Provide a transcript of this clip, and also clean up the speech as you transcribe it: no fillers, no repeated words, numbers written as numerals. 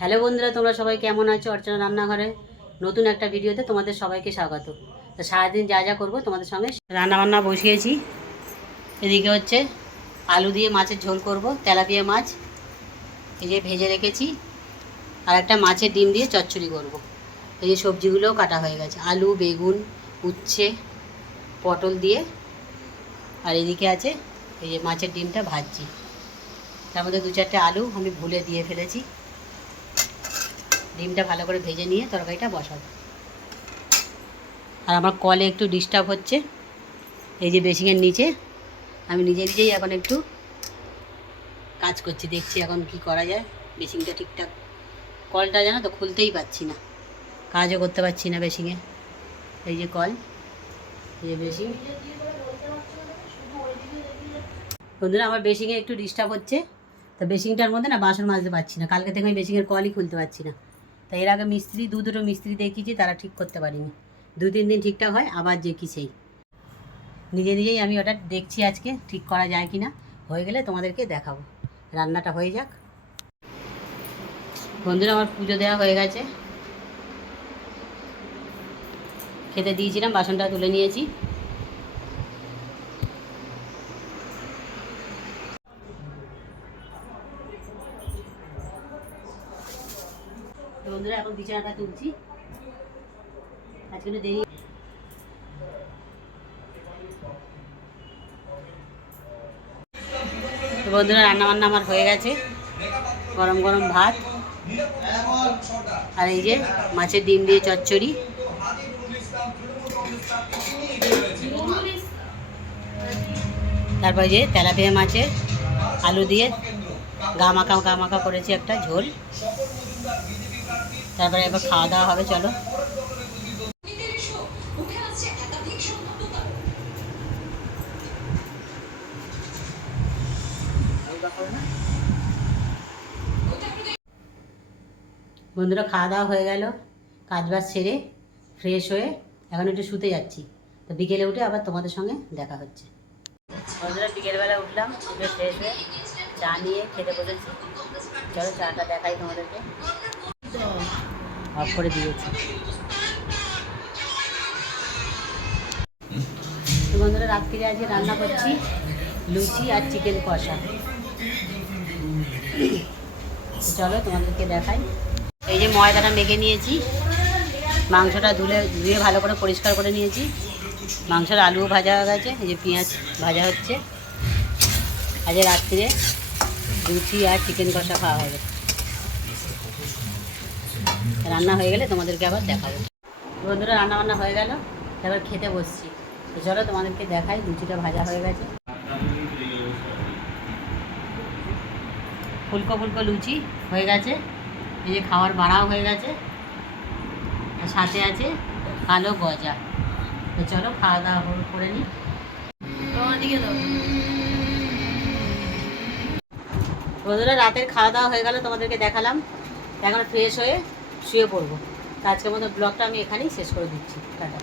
Hello বন্ধুরা, তোমরা সবাই কেমন আছো? অর্চনা রান্নাঘরে নতুন একটা ভিডিওতে তোমাদের সবাইকে স্বাগত। তো সারাদিন যা যা করবো তোমাদের সঙ্গে রান্নাবান্না বসিয়েছি। এদিকে হচ্ছে আলু দিয়ে মাছের ঝোল করব, তেলাপিয়া মাছ এই যে ভেজে রেখেছি, আর একটা মাছের ডিম দিয়ে চচ্চড়ি করব। এই যে সবজিগুলোও কাটা হয়ে গেছে, আলু, বেগুন, উচ্ছে, পটল দিয়ে। আর এদিকে আছে এই যে মাছের ডিমটা ভাজছি, তার মধ্যে 2-4টে আলু আমি ভুলে দিয়ে ফেলেছি। ডিমটা ভালো করে ভেজে নিয়ে তরকারিটা বসাবো। আর আমার কলে একটু ডিস্টার্ব হচ্ছে, এই যে বেসিংয়ের নিচে আমি নিজেই এখন একটু কাজ করছি, দেখছি এখন কি করা যায়। বেসিংটা ঠিকঠাক, কলটা জানো তো খুলতেই পারছি না, কাজও করতে পারছি না বেসিংয়ে। এই যে কল, এই যে বেসিং। বন্ধুরা, আমার বেসিংয়ে একটু ডিস্টার্ব হচ্ছে, তো বেসিংটার মধ্যে না বাসন মাজতে পারছি না। কালকে থেকে আমি বেসিংয়ের কলই খুলতে পারছি না। তাই এর আগে মিস্ত্রি দুটো মিস্ত্রি দেখিয়েছি, তারা ঠিক করতে পারিনি। 2-3 দিন ঠিকঠাক হয়, আবার যে কি সেই। নিজেই আমি ওটা দেখছি আজকে ঠিক করা যায় কি না, হয়ে গেলে তোমাদেরকে দেখাবো। রান্নাটা হয়ে যাক। বন্ধুরা, আমার পুজো দেওয়া হয়ে গেছে, খেতে দিয়েছিলাম, বাসনটা তুলে নিয়েছি। বন্ধুরা, এখন বিছানাটা তুলছি, আজকে দেরি। তো বন্ধুরা, রান্নাবান্না আমার হয়ে গেছে। গরম গরম ভাত, আর এই যে মাছের ডিম দিয়ে চচ্চড়ি। তারপরে যে তেলাপিয়া মাছের আলু দিয়ে গা মাখা করেছি একটা ঝোল। তারপরে এবার খাওয়া দাওয়া হবে, চলো। বন্ধুরা, খাওয়া দাওয়া হয়ে গেল, কাজবাজ সেরে ফ্রেশ হয়ে এখন একটু শুতে যাচ্ছি। তো বিকেলে উঠে আবার তোমাদের সঙ্গে দেখা হচ্ছে। বন্ধুরা, বিকেলবেলা উঠলাম, উঠে ফ্রেশ হয়ে চা নিয়ে খেতে বসেছি। চলো চাটা দেখাই তোমাদেরকে, অফ করে দিয়েছি। তো বন্ধুরা, রাত্রিরে আজকে রান্না করছি লুচি আর চিকেন কষা। চলো তোমাদেরকে দেখাই। এই যে ময়দাটা মেখে নিয়েছি, মাংসটা ধুয়ে ভালো করে পরিষ্কার করে নিয়েছি। মাংসের আলুও ভাজা হয়ে গেছে, এই যে পেঁয়াজ ভাজা হচ্ছে। আজ রাত্রিরে লুচি আর চিকেন কষা খাওয়া হবে। রান্না হয়ে গেলে তোমাদেরকে আবার দেখাবো। বন্ধুরা, রান্নাবান্না হয়ে গেল, এবার খেতে বসছি। তো চলো তোমাদেরকে দেখাই। লুচিটা ভাজা হয়ে গেছে, ফুলকো ফুলকো লুচি হয়ে গেছে। এই যে খাওয়ার বাড়াও হয়ে গেছে, আর সাথে আছে কালো গজা। তো চলো খাওয়া দাওয়া করে নিই। বন্ধুরা, রাতের খাওয়া দাওয়া হয়ে গেল, তোমাদেরকে দেখালাম। এখন ফ্রেশ হয়ে শুয়ে পড়বো। তো আজকের মতো ব্লগটা আমি এখানেই শেষ করে দিচ্ছি। টাটা।